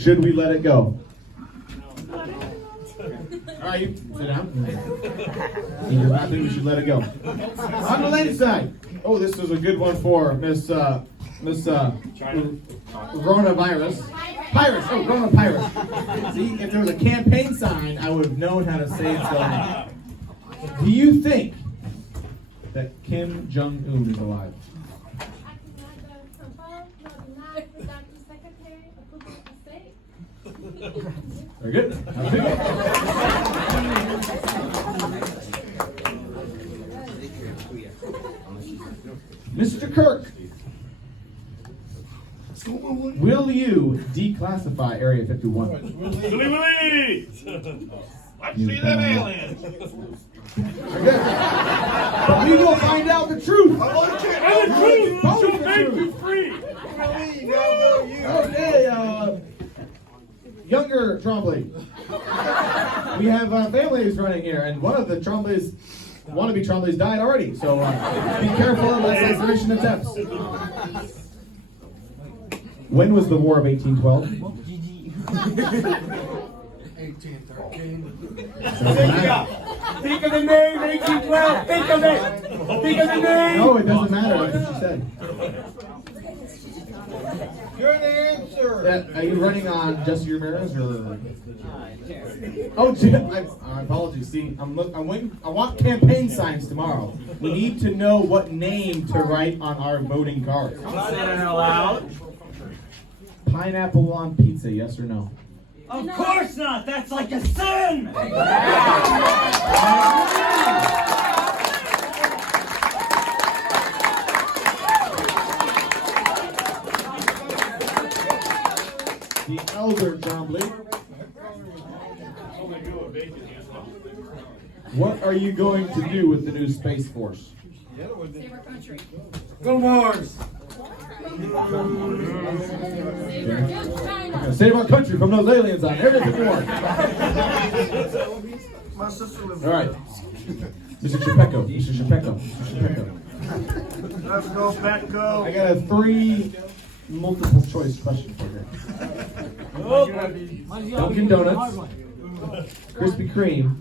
should we let it go? All right, you sit down. I think we should let it go. On the ladies' side. Oh, this is a good one for Miss Coronavirus. Pirates. Oh, Coronavirus. See, if there was a campaign sign, I would have known how to say it. So, do you think that Kim Jong-un is alive? Very good. Mr. Kirk, will you declassify Area 51? Let's see them aliens. But we will find out the truth. And the truth shall make you free. Okay, younger Trombley. We have families running here, and one of the Trombleys, wannabe Trombleys, died already. So be careful of assassination attempts. When was the War of 1812? 1813. Think of the name, 1812. Think of it. Think of the name. No, it doesn't matter. That's what she said. You're the answer. Are you running on Jesse Ramirez or? Oh, my apologies. See, I want campaign signs tomorrow. We need to know what name to write on our voting cards. Say it aloud. Pineapple on pizza, yes or no? Of course not. That's like a sin. The elder Trombley. What are you going to do with the new Space Force? Save our country. Go Mars. Save our huge China. Save our country from those aliens on everything we want. My sister lives. All right. Mr. Shepeko. Mr. Shepeko. Mr. Shepeko. Let's go, Petco. I got a 3 multiple choice question for you. Dunkin' Donuts, Krispy Kreme,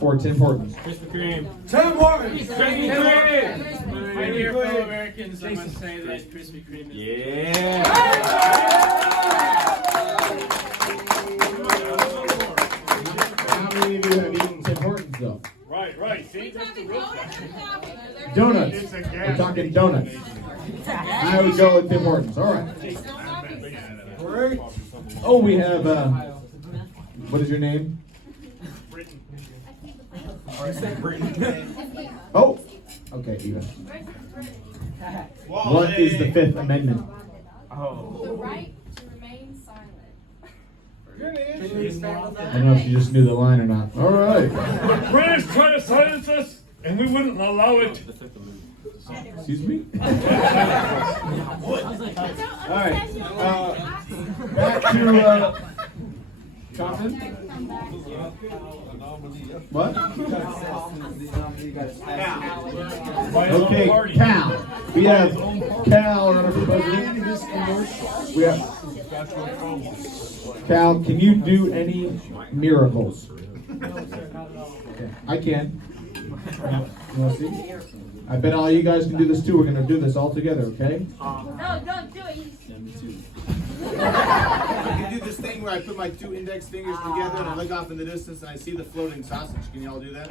or Tim Hortons? Krispy Kreme. Tim Hortons. Krispy Kreme. My dear fellow Americans, I must say that Krispy Kreme is Yeah. How many of you have eaten Tim Hortons though? Right. See, We talking donuts or coffee? Donuts. It's a We're gas. talking donuts. I would go with Tim Hortons. All right. No coffee. Great. Oh, we have. What is your name? Oh. Okay, Eva. What is the Fifth Amendment? The right to remain silent. I don't know if you just knew the line or not. All right. British try to silence us, and we wouldn't allow it. Excuse me? All right. Back to Compton. What? Okay, Cal. We have Cal running for president. We have Cal. Can you do any miracles? Okay, I can. You want to see? I bet all you guys can do this too. We're going to do this all together, okay? No, don't do it. I can do this thing where I put my 2 index fingers together and I look off in the distance and I see the floating sausage. Can y'all do that?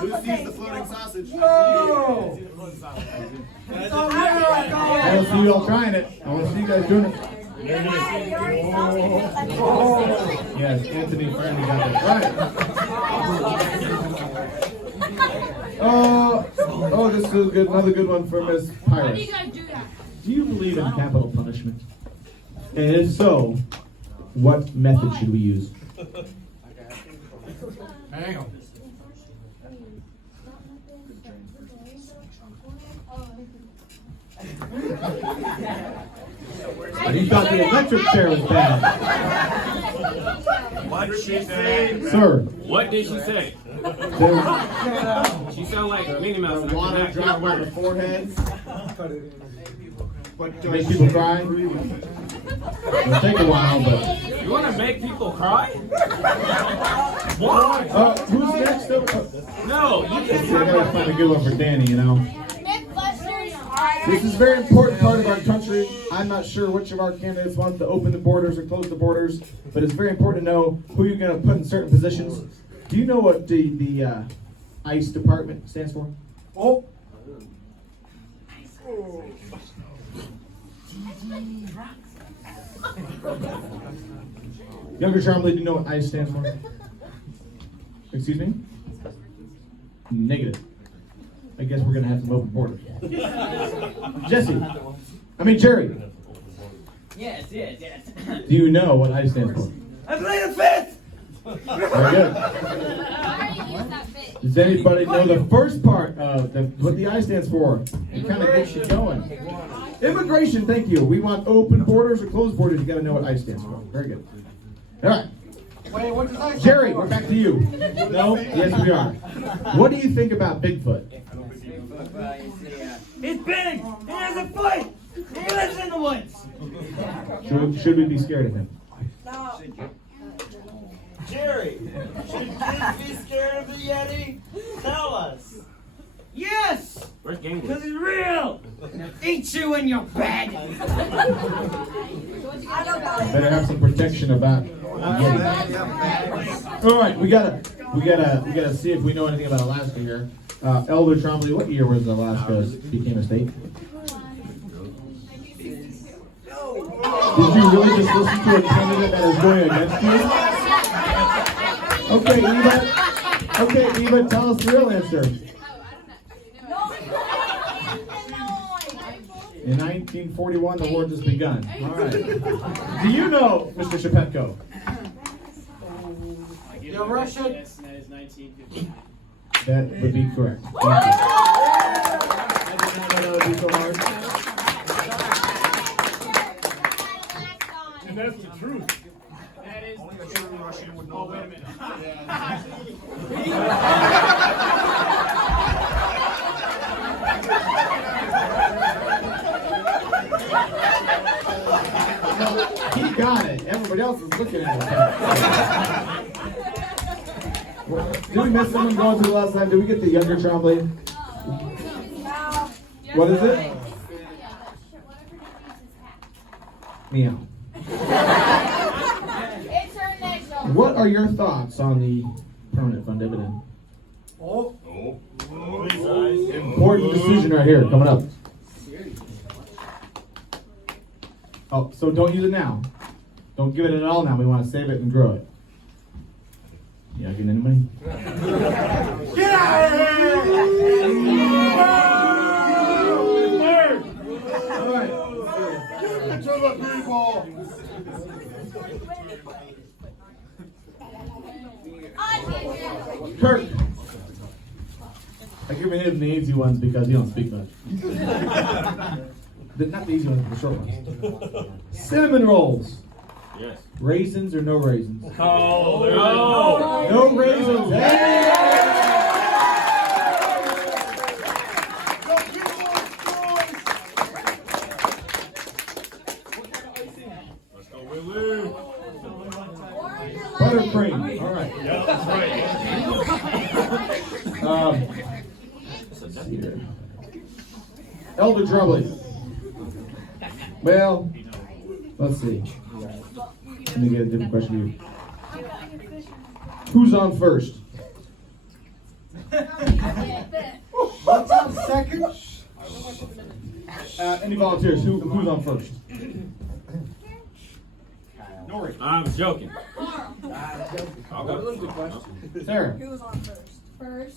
Who sees the floating sausage? Whoa. I want to see you all trying it. I want to see you guys doing it. Yes, Anthony finally got it. Right. Oh, this is good. Another good one for Miss How do Pirates. you guys do that? Do you believe in capital punishment? And if so, what method should we use? Hang on. You thought the electric chair was bad. What she say? Sir, What did she say? there's She sounded like Minnie Mouse. water drop on the forehead, Cut it in. But make people cry. It'll take a while, but. You want to make people cry? Who's next? No, you I can't gotta find a good one for Danny, you know. Mythbusters. This is a very important part of our country. I'm not sure which of our candidates wants to open the borders or close the borders, but it's very important to know who you're going to put in certain positions. Do you know what the ICE department stands for? Oh. Younger Trombley, do you know what ICE stands for? Excuse me? Negative. I guess we're going to have some open borders. Jerry, Yes. do you know what ICE stands for? I played the fifth. Very good. Why do you use that bit? Does anybody know the first part of what the I stands for? It kind of gets you going. Immigration, thank you. We want open borders or closed borders. You got to know what I stands for. Very good. All right. Wait, what does I Jerry, we're back to you. No? Yes, we are. What do you think about Bigfoot? He's big. He has a foot. He lives in the woods. Should we be scared of him? Jerry, should kids be scared of the Yeti? Tell us. Yes, Where's Gingrich? because he's real. Eat you in your bed. Better have some protection about. All right, we gotta see if we know anything about Alaska here. Elder Trombley, what year was Alaska became a state? Did you really just listen to a candidate that is going against you? Okay, Eva, tell us the real answer. In 1941, the war just begun. All right. Do you know, Mr. Shepetko? You Russia? Yes, that is 1950. That would be correct. Thank you. I did not know that would be so hard. And that's the truth. That is Only a true Russian would know that. He got it. Everybody else is looking at him. Did we miss someone going through the last time? Did we get the younger Trombley? What is it? Meow. It's her next one. What are your thoughts on the permanent fund dividend? Oh. Important decision right here coming up. Oh, so don't use it now. Don't give it at all now. We want to save it and grow it. You not getting any money? Get out of here! All right. Give it to the people! Kirk. I give him the easy ones because he don't speak much. Not the easy ones, but the short ones. Cinnamon rolls. Yes. Raisins or no raisins? Oh, no. No raisins. Hey! Let's go, Willie. Buttercream. All right. Yeah, that's right. Let's see here. Elder Trombley. Well, let's see. Let me get a different question for you. Who's on first? What's on second? Any volunteers? Who's on first? I'm joking. Sarah. Who was on first? First.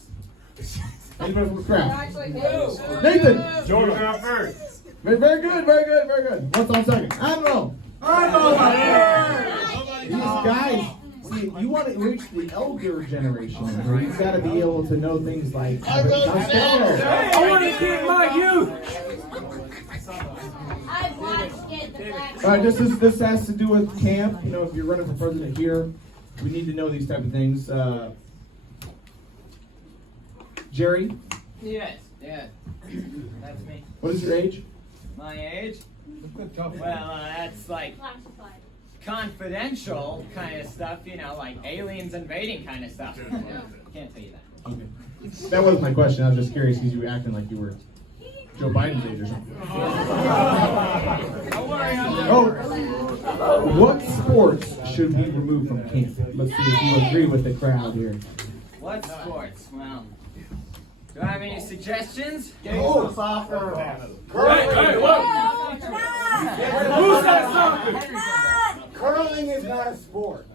Anybody from the crowd? Actually, no. Nathan. Jordan got first. Very good. What's on second? I don't know. These guys, see, you want to reach the elder generation, where you've got to be able to know things like. I want to keep my youth. I watched it the black. All right, this has to do with camp. You know, if you're running for president here, we need to know these type of things. Jerry, Yes. That's me. what is your age? My age? Well, that's like Classified. confidential kind of stuff, you know, like aliens invading kind of stuff. Can't tell you that. Okay. That wasn't my question. I was just curious because you were acting like you were Joe Biden's age or something. Oh, what sports should we remove from camp? Let's see if you agree with the crowd here. What sports? Well, do I have any suggestions? Oh, soccer. Hey, look! Who said something? Curling is not a sport.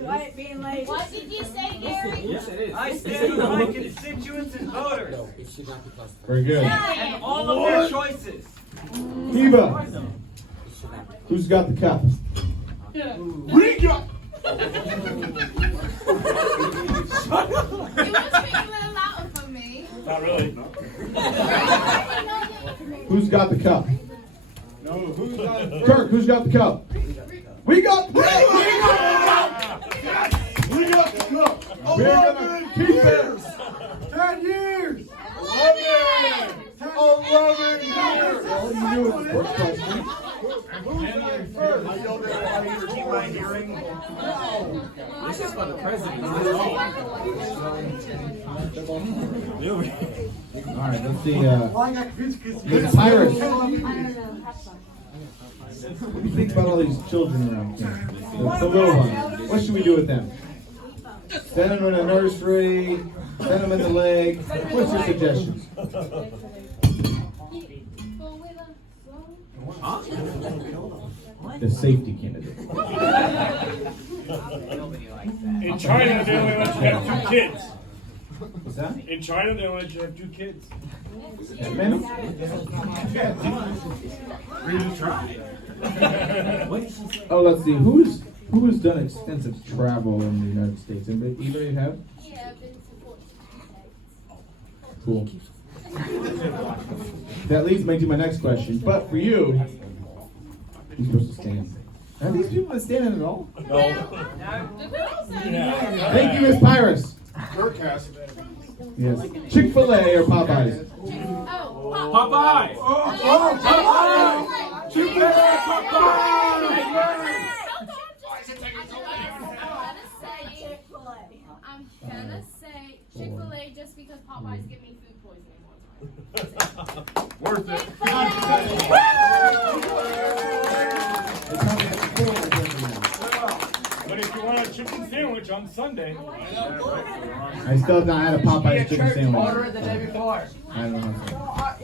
Quiet being late. What did you say, Gary? I stand with my constituents and voters Very good. and all of their choices. Eva, who's got the cup? We got. You want to speak a little louder for me? Not really. Who's got the cup? No, who's on? Kirk, who's got the cup? We got the cup! We got the cup. We're gonna keep it! 10 years. 11 years. All you do is sports question. Who's on first? I yelled at everybody to keep my hearing. This is for the president. All right, let's see. Well, I got confused because Miss Cyrus. What do you think about all these children around here? The little ones. What should we do with them? Send them in a nursery, send them in the leg. What's your suggestions? The safety candidate. Nobody likes that. In China, they only let you have 2 kids. What's that? In China, they only let you have 2 kids. That many? Really try. Oh, let's see. Who has done extensive travel in the United States? Anybody? Either of you have? Yeah, I've been to 14 states. Cool. That leads me to my next question. But for you, you're supposed to stand. Are these people standing at all? No. Thank you, Miss Pyrus. Kirk has. Yes. Chick-fil-A or Popeyes? Oh, Popeye! I'm gonna say Chick-fil-A just because Popeyes give me food poisoning one time. Worth it. But if you want a chicken sandwich on Sunday, I still have not had a Popeyes chicken sandwich. Order the day before. I don't know.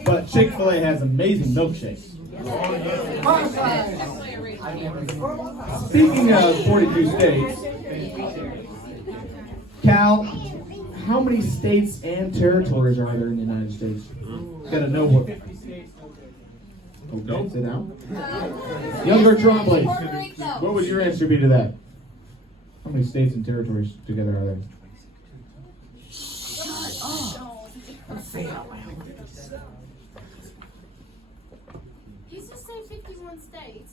But Chick-fil-A has amazing milkshakes. Speaking of 42 states, Cal, how many states and territories are there in the United States? Gotta know what. Okay, sit down. Younger Trombley, what would your answer be to that? How many states and territories together are there? You just say 51 states.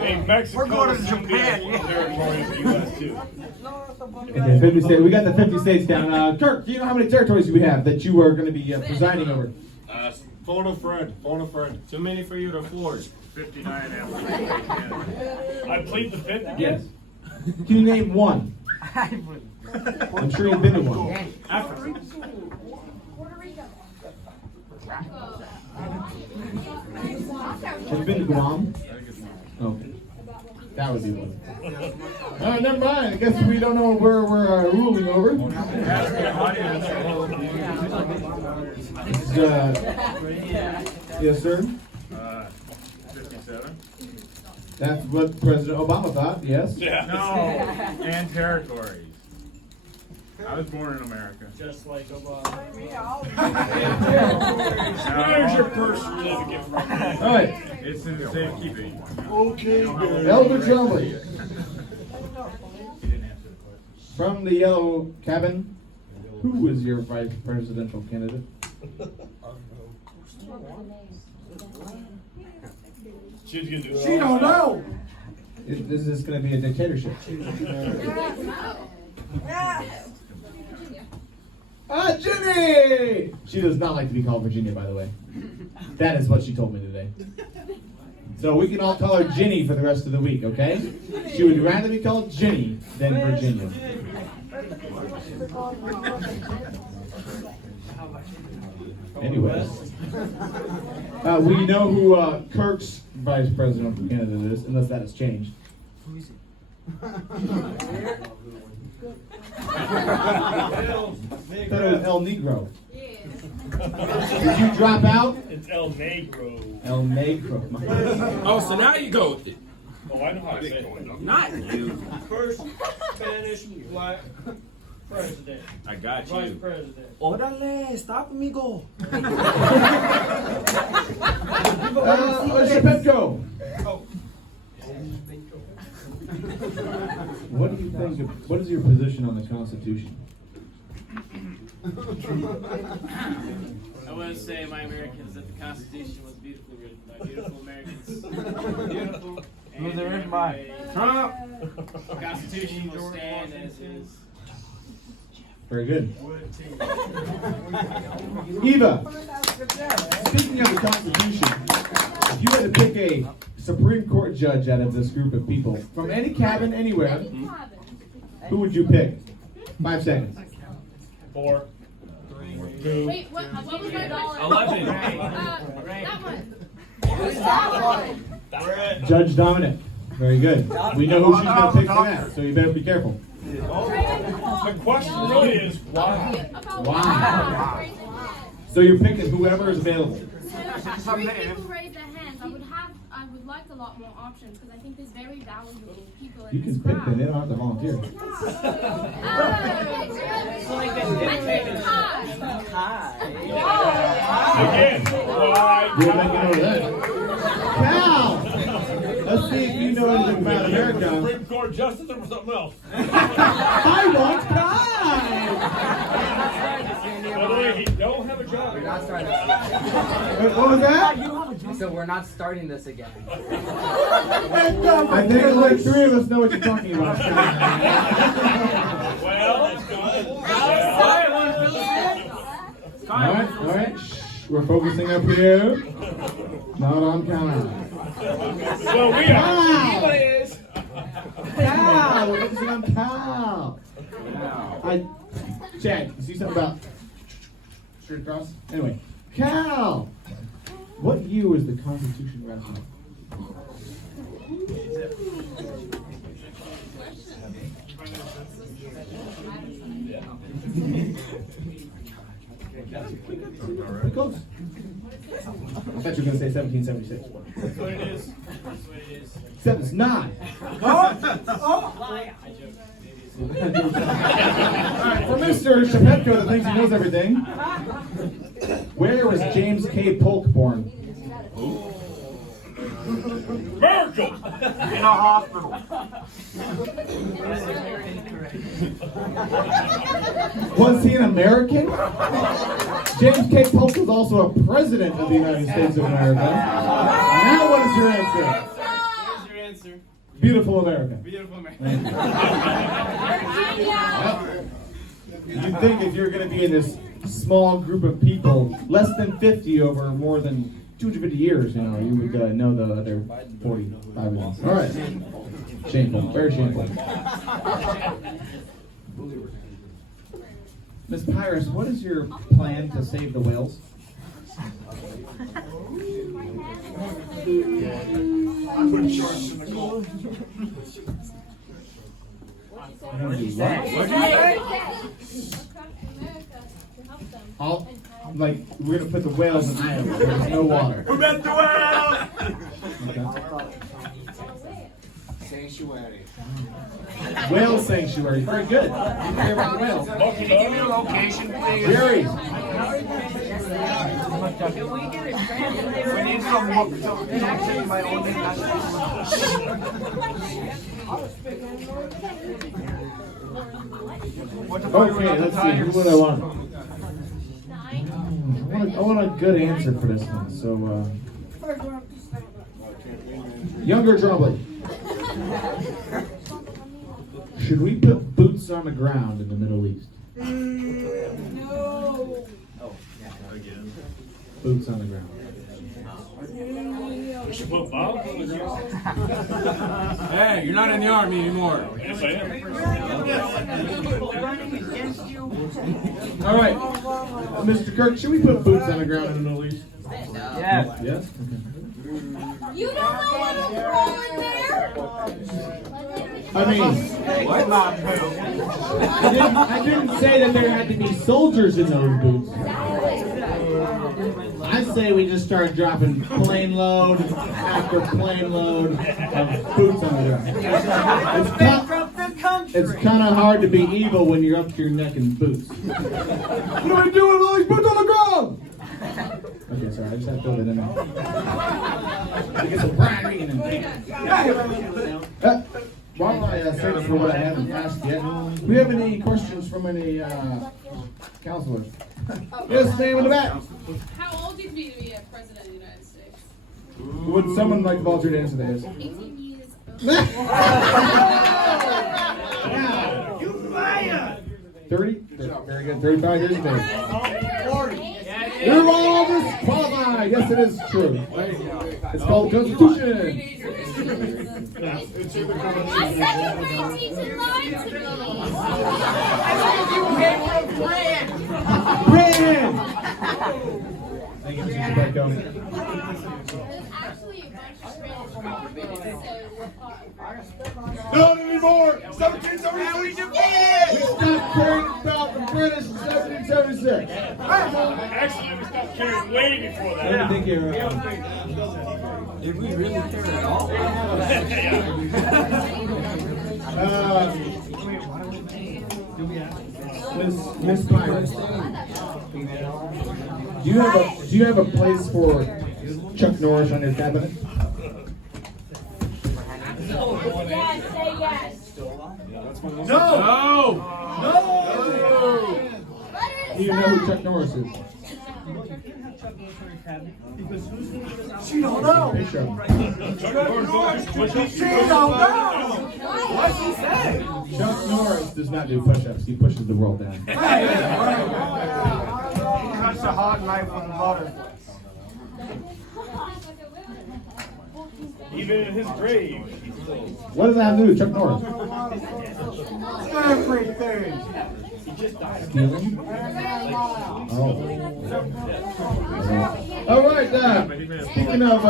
hey, Mexico We're going to soon be a Japan. territory of the U.S. too. Okay, 50 states. We got the 50 states down. Kirk, do you know how many territories we have that you are going to be presiding over? Phone a friend. Phone a friend. Too many for you to afford. 59 after. I plead the fifth again. Yes. Can you name one? I'm sure you've been to one. Puerto Rico. Have you been to Guam? Okay. That would be one. Never mind. I guess we don't know where we're ruling over. Yes, sir. 57. That's what President Obama thought, yes. Yeah. No, and territories. I was born in America. Just like Obama. No, There's your birth certificate from me. All right. it's in safekeeping. Okay, man. Elder Trombley. From the yellow cabin, who is your vice presidential candidate? She's gonna do it. She don't know. This is going to be a dictatorship. Ginny! She does not like to be called Virginia, by the way. That is what she told me today. So we can all call her Ginny for the rest of the week, okay? She would rather be called Ginny than Virginia. Anyways, we know who Kirk's vice president candidate is, unless that has changed. I thought it was El Negro. Did you drop out? It's El Negro. El Negro. Oh, so now you go with it. Oh, I know how to say it. Not you. First Spanish black president. I got Vice you. president. Orale, stop, amigo. Shepetko. What do you think of, what is your position on the Constitution? I want to say, my Americans, that the Constitution was beautifully written by beautiful Americans. Beautiful. And there is my Trump. The Constitution will stand as is. Very good. Eva, speaking of the Constitution, if you had to pick a Supreme Court judge out of this group of people, from any cabin, anywhere, who would you pick? 5 seconds. 4, 2. Wait, what was my dollar? 11. That one. Judge Dominic. Very good. We know who she's going to pick for that, so you better be careful. The question really is why? Wow. So you're picking whoever is available. So, 3 people raise their hands. I would like a lot more options because I think there's very valuable people in You this can pick crowd. them, they don't have to volunteer. Again, why? We'll make it over there. Cal! Let's see if you know anything about America. Supreme Court justice or something else? I want time! By the way, he don't have a job. We're not starting What was that? this. So we're not starting this again. I think like 3 of us know what you're talking about. Well, it's good. Alright. Shh. We're focusing up here. Not on Cal. So we are. Cal! We're focusing on Cal. Chad, you see something about straight across? Anyway, Cal! What year was the Constitution ratified? Pretty close. I thought you were going to say 1776. That's what it is. That's what it is. 79. Alright, for Mr. Shepetko that thinks he knows everything, where was James K. Polk born? America! In a hospital. Was he an American? James K. Polk was also a president of the United States of America. Now what is your answer? Here's your answer. Beautiful America. Beautiful America. You'd think if you're going to be in this small group of people, less than 50 over more than 250 years, you know, you would know the other 45 of them. All right. Shameful. Very shameful. Miss Pyrus, what is your plan to save the whales? I'm putting shorts in the goal. What did you say? Like, we're going to put the whales in islands where there's no water. We met the whales! Okay. Sanctuary. Whale sanctuary. Very good. Favorite whale. Can you give me a location, please? Jerry. We need some book, so actually my only Okay, let's see. Who would I want? I want a good answer for this one. So, Younger Drummond. Should we put boots on the ground in the Middle East? No. Boots on the ground. We should put Bob on the ground. Hey, you're not in the army anymore. Yes, I am. Running against you. All right, Mr. Kirk, should we put boots on the ground in the Middle East? Yes. Yes. You don't know what to throw in there? I mean, I didn't say that there had to be soldiers in those boots. I say we just start dropping plane load after plane load of boots on the ground. It's kind of hard to be evil when you're up to your neck in boots. What are we doing with all these boots on the ground? Okay, sorry, I just have to throw that in there. Get some branding in there. While I save it for what I haven't asked yet, do we have any questions from any counselors? Yes, name in the back. How old do you need to be a president of the United States? Would someone like to volunteer to answer this? 18 years old. You fired. 30? Very good. 35 years of age. You're all disqualified. Yes, it is true. It's called the Constitution. My second grade teacher lied to me. Brand! Thank you, Mr. Becko. There's actually a bunch of Spanish people, so we're part Not anymore! 1776! We stopped caring about the British in 1776. Actually, we stopped caring way before that. Let me think here. Did we really care at all? Miss Pirates. Do you have a place for Chuck Norris on your cabinet? Yes, say yes. No! Do you know who Chuck Norris is? She don't know. Bishop. She don't know. What's she say? Chuck Norris does not do push-ups. He pushes the world down. Cuts a hot knife with butter. Even in his grave, he's still. What does that have to do with Chuck Norris? Everything. Stealing? Oh. All right, speaking of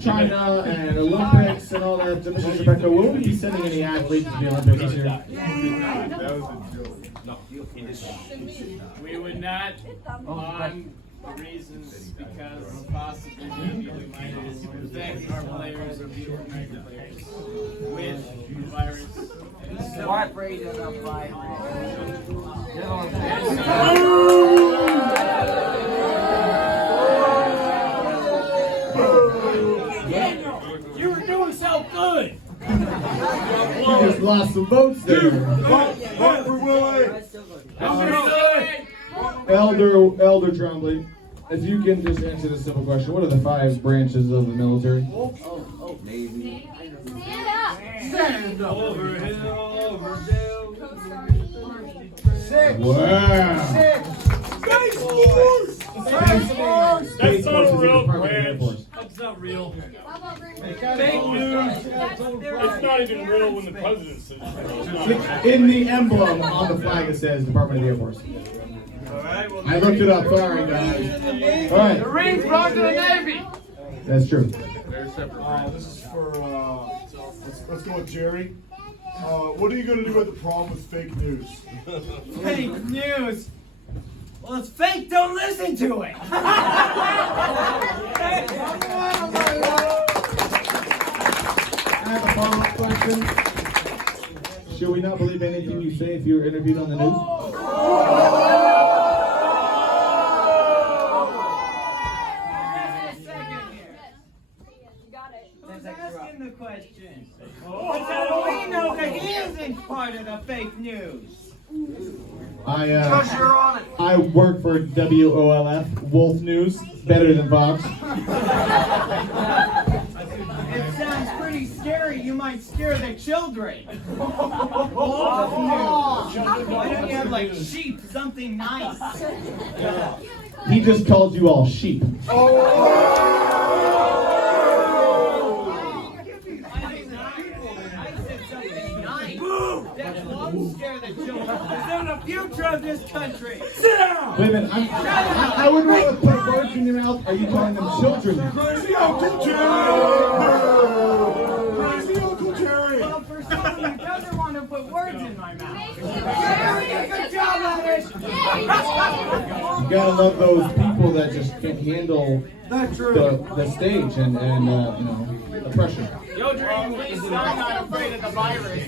China and Olympics and all that, Mr. Rebecca, will we be sending any athletes to the Olympics this year? We would not, on reasons because possibly maybe we might infect our players or people American players with the virus. What rate is up by? You were doing so good. You just lost some votes there. Vote for Willie! Elder Trombley, if you can just answer this simple question, what are the 5 branches of the military? Stand up. Over hill, over dale. Six. Wow. Space Force. Space Force. That's not a real Department of Air branch. Force. That's not real. How about bring Fake news. It's not even real when the president says it's real. It's not. In the emblem on the flag it says Department of the Air Force. I looked it up, sorry guys. All right. The Marines belong to the Navy. That's true. This is for, let's go with Jerry. What are you going to do with the problem with fake news? Fake news. Well, it's fake. Don't listen to it. I have a follow-up question. Should we not believe anything you say if you were interviewed on the news? Asking the question. But how do we know that he isn't part of the fake news? Because you're on it. I work for WOLF, Wolf News, better than Fox. It sounds pretty scary. you might scare the children. Why don't you have like sheep, something nice? He just called you all sheep. Scare the children. They're the future of this country. Wait a minute, I wouldn't want to put words in your mouth. Are you calling them children? Crazy Uncle Jerry! Crazy Uncle Jerry! Well, for someone who doesn't want to put words in my mouth. Good job, Letters. You gotta love those people that just can't handle the stage and you know, the pressure. Yo, Dream, please, I'm not afraid of the virus.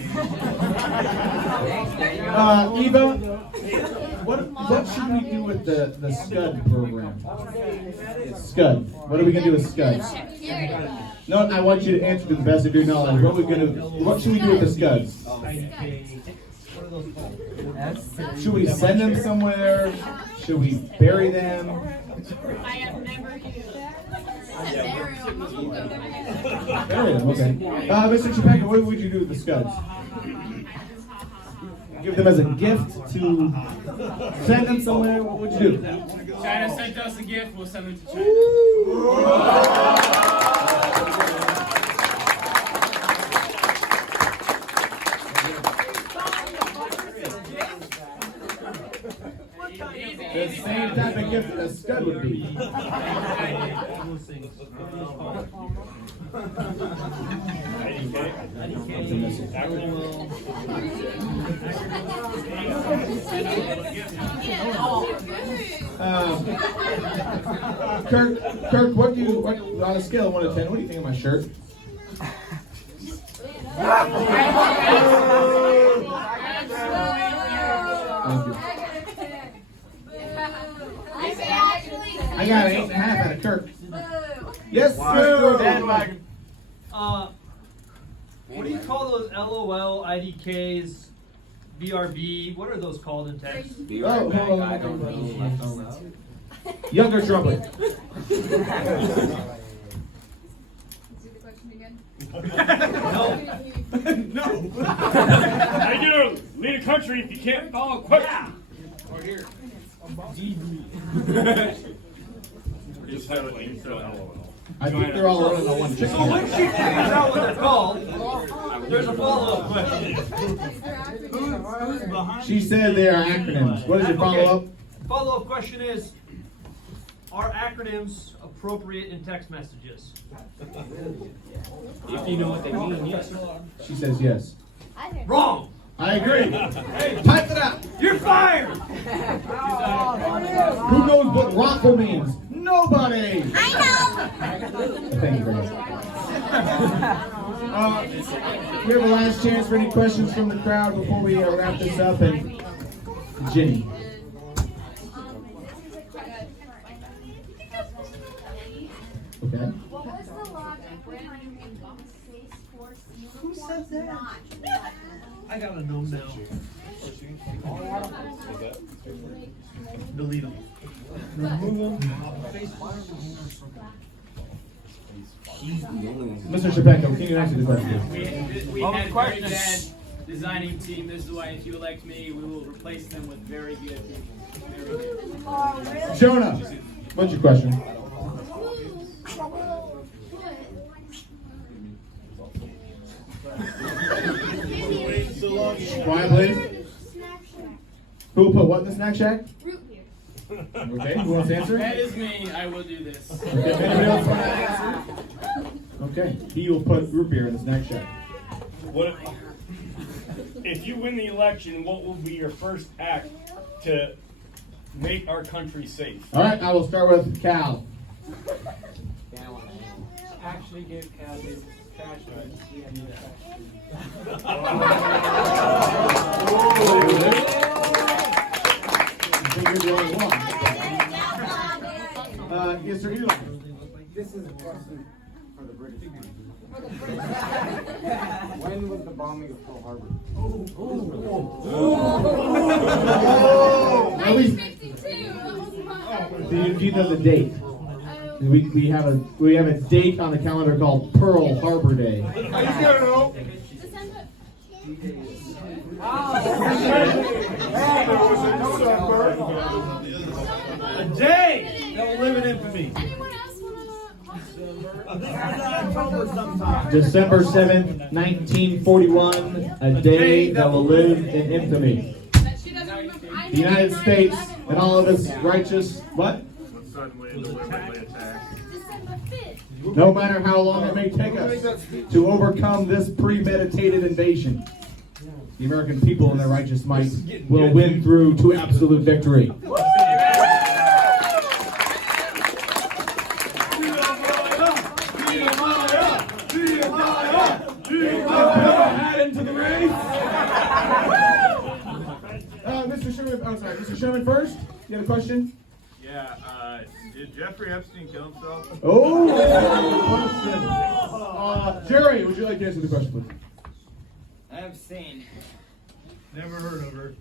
Eva, what should we do with the SCUD program? SCUD. What are we gonna do with SCUD? No, I want you to answer to the best of your knowledge. What should we do with the SCUDs? Should we send them somewhere? Should we bury them? I have never used Bury them, okay. Mr. Chapeka, what would you do with the SCUDs? Give them as a gift to send them somewhere? What would you do? China sent us a gift, we'll send it to The same type of gift that a SCUD would be. Kirk, what on a scale of 1 to 10, what do you think of my shirt? Thank you. I got an 8.5 out of Kirk. Yes, sir. What do you call those LOL, IDKs, BRB? What are those called in text? Oh, Younger trumpet. No. How you gonna lead a country if you can't follow a question? Or here. Just have it so LOL. I think they're all running on one chicken. So when she figures out what they're called, there's a follow-up question. Who's behind? She said they are acronyms. What is your follow-up? Follow-up question is, are acronyms appropriate in text messages? If you know what they mean, yes. She says yes. Wrong! I agree. Hey, type it out. You're fired! Who knows what raffle means? Nobody. I know. Thank you very much. We have a last chance for any questions from the crowd before we wrap this up. And Jenny. Okay. What was the logic behind Space Force uniforms? Who said that? Not I gotta know now. Delete them. Remove them. Mr. Chapeka, can you answer the question? We had a very bad designing team. This is why if you elect me, we will replace them with very good people. Very good. Jonah, what's your question? Quiet, please. Who put what in the snack shack? Root beer. Okay, who wants to answer? That is me. I will do this. Okay, anybody else want to answer? Okay, he will put root beer in the snack shack. What if you win the election? What will be your first act to make our country safe? All right, I will start with Cal. Actually give Kathy cash right. Yes, sir, Eli. This is a question for the British. When was the bombing of Pearl Harbor? At least, 1952. do you know the date? Oh, we have a date on the calendar called Pearl Harbor Day. How you gonna know? December. A day that will live in infamy. Anyone else wanna? December 7th, 1941, a day that will live in infamy. That she doesn't remember. I The United did States 9/11. and all of its righteous, what? Suddenly and deliberately attacked. December 5th. No matter how long it may take us to overcome this premeditated invasion, the American people and their righteous might will win through to absolute victory. Into the race. Mr. Sherman, I'm sorry, Mr. Sherman first. You have a question? Yeah, did Jeffrey Epstein kill himself? Oh, question. Jerry, would you like to answer the question, please? Epstein. Never heard of her.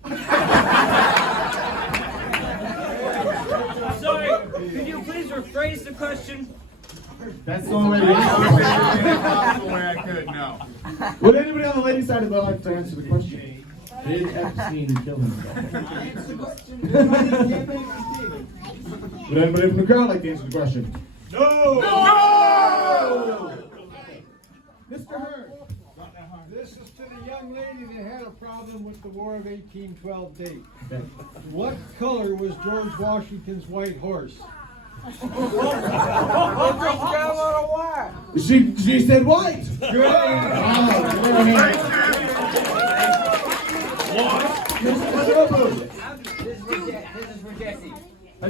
Sorry, could you please rephrase the question? That's the only way to answer the Possible way I could, no. question. Would anybody on the ladies' side of the like to answer the question? Did Epstein kill himself? Would anybody from the crowd like to answer the question? No! Mr. Hearn. This is to the young lady that had a problem with the War of 1812 date. What color was George Washington's white horse? She said white. Good. This is for Jesse.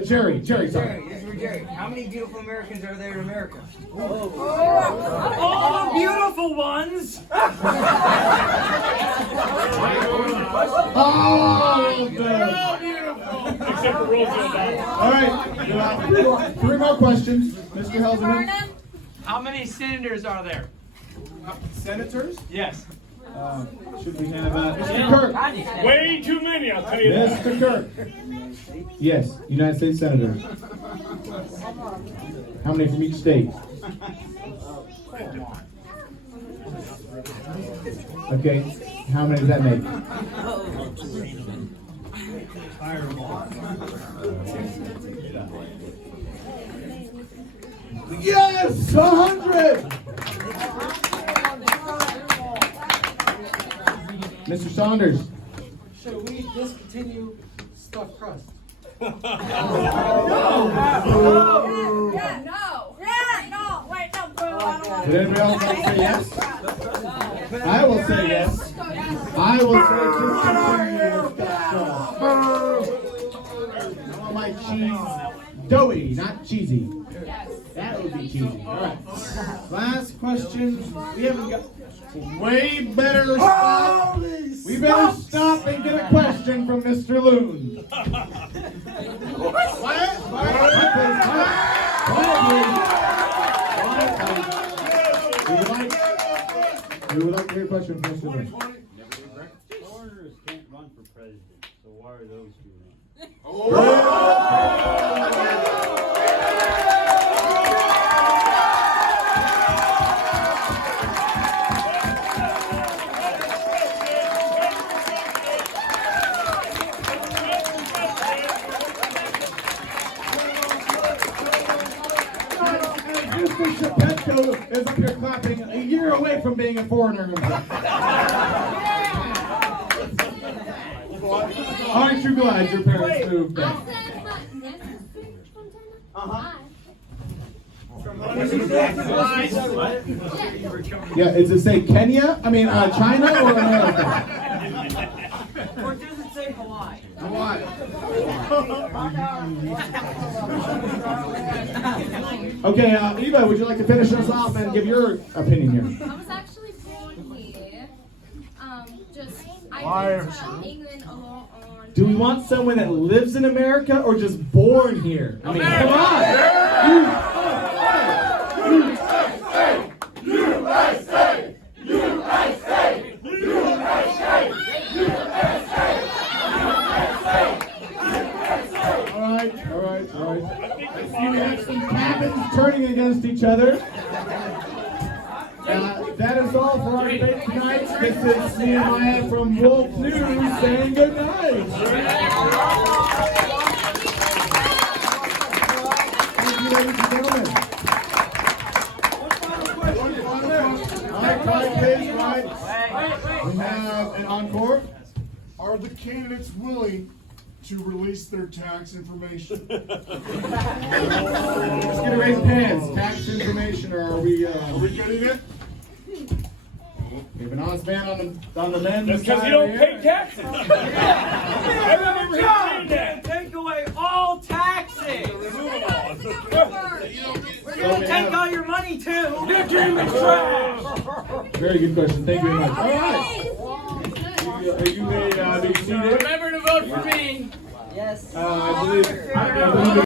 Jerry, sorry. This is for Jerry. How many beautiful Americans are there in America? All the beautiful ones! Except for Roosevelt. All right. Three more questions. Mr. Helserman. How many senators are there? Senators? Yes. Should we have Mr. Kirk? Way too many, I'll tell you that. Mr. Kirk. Yes, United States Senators. How many from each state? Okay, how many does that make? Yes, 100! Mr. Saunders. Should we discontinue stuffed crust? Yeah, no. Wait, no, bro. I don't want Did anybody else want to say yes? I will say yes. I will say I want my cheese doughy, not cheesy. That would be cheesy. All right. Last question. We haven't got. Way better stop. We better stop and get a question from Mr. Loon. Quiet. We would like to hear a question from Mr. Loon. Foreigners can't run for president, so why are those two running? Mr. Shapetko is up here clapping a year away from being a foreigner himself. Aren't you glad your parents moved back? Yeah, does it say Kenya? I mean, China or America? Or does it say Hawaii? Hawaii. Okay, Eva, would you like to finish us off and give your opinion here? I was actually born here. I moved to England along on. Do we want someone that lives in America or just born here? I mean, come on! All right. You have some cabins turning against each other. That is all for our debate tonight. This is Nehemiah from Wolf News saying good night. Thank you, ladies and gentlemen. All right, please, right. We have an encore. Are the candidates willing to release their tax information? Let's get a raise of hands. Tax information, or are we getting it? We have an honest man on the men. That's because you don't pay taxes. I remember him saying that. Take away all taxes. We're gonna take all your money too. Your dream is trash. Very good question. Thank you very much. All right. Are you ready to be seated? Remember to vote for me. Yes. I believe